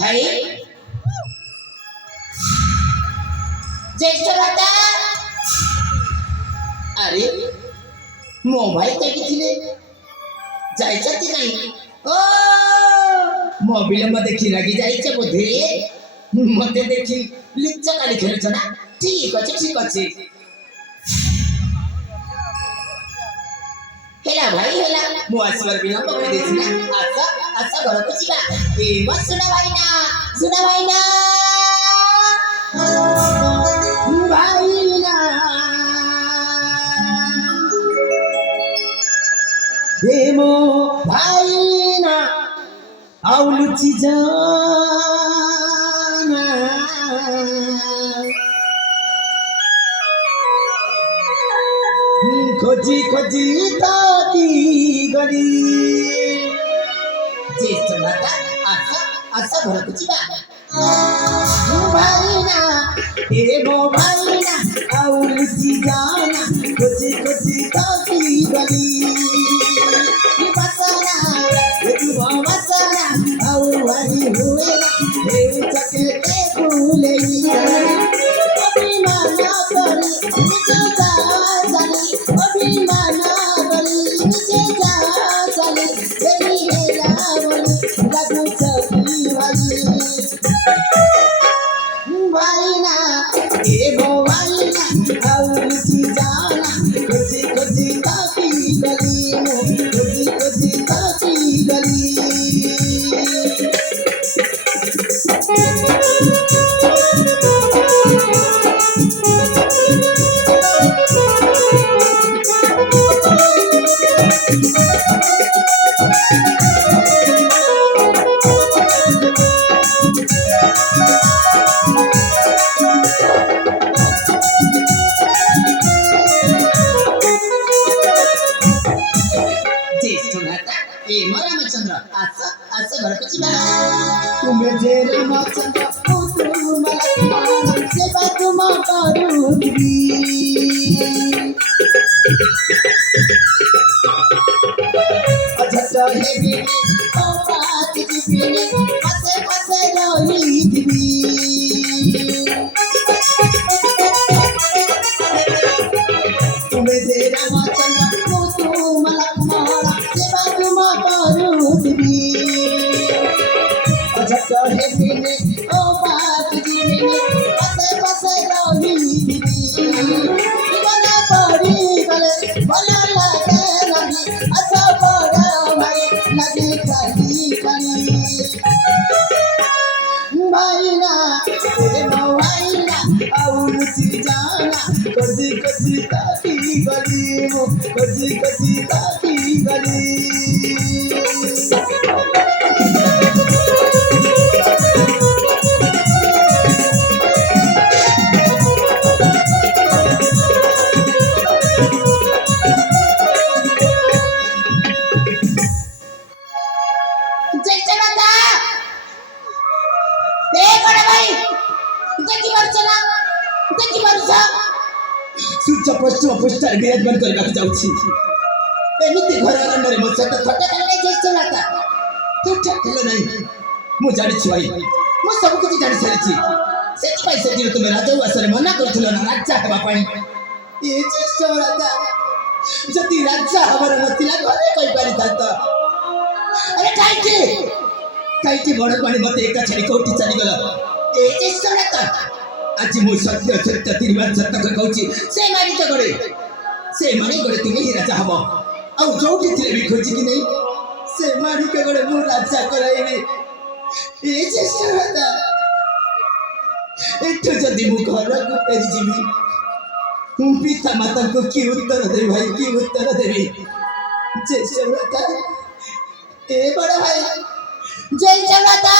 ভাই জ্যেষ্ঠ দাদা अरे मोबाईल काय जायचं की नाही ओ मोबाईल मध्ये खिरागी जायचं बोधे मते देखील लिच्च काढी खेळायचं ना ठीक आहे हेला भाई हेला मुआसवर बिना पकड़ी देती ना अच्छा घर को चिबा ए बस सुना भाई ना भाई ना हेमो भाई ना आउलुची जाना खोजी खोजी ताकी गली ज्येष्ठ दादा असं भरतची बा भाई ना हेमो भाई ना आउलुची जाना खोजी खोजी ताकी गली रामचंद्र असं भरतची बा तुम्ही जे रामचंद्र से बात करूंगी अच्छा है भी ओ बात की पीने फसे फसे रोई थी तुम्हें जे रामचंद्र से बात करूंगी अच्छा है भी ओ बात की पीने फसे रोई थी बना पड़ी गले बना लगे लगी अच्छा बड़ा भाई लगी कली कली भाईना ए भाईना और सी जाना कजी कजी ताकी गली मो कजी कजी ताकी गली पश्चिम पृष्ठ विराजमान करने जाऊँगी एमती घर आरंभे मो सहित खटा खेल ज्येष्ठ भ्राता तू ठीक खेल नहीं मुझे जानी भाई मुझे सब कुछ जानी सारी से तुम्हें राजउवास मना कर ना राजा हाँवाई ये ज्येष्ठ भ्राता जदि राजा हमार नथिला घरे कही पारि था अरे कहीं बड़ पानी मत एका छाड़ी कौटी चलीगल ये ज्येष्ठ भ्राता आज मु सत्य सत्य तीन सत्य कहूँ से मानिक गड़े तुम्हें ही राजा हम आउ जो भी खोजी कि नहीं से मानिक गड़े मु राजा कराइबी ये ज्येष्ठ भ्राता एठू जदि मु घर को फेरी जीवी पिता माता को कि उत्तर देवी भाई कि उत्तर देवी ज्येष्ठ भ्राता ए बड़ा भाई ज्येष्ठ भ्राता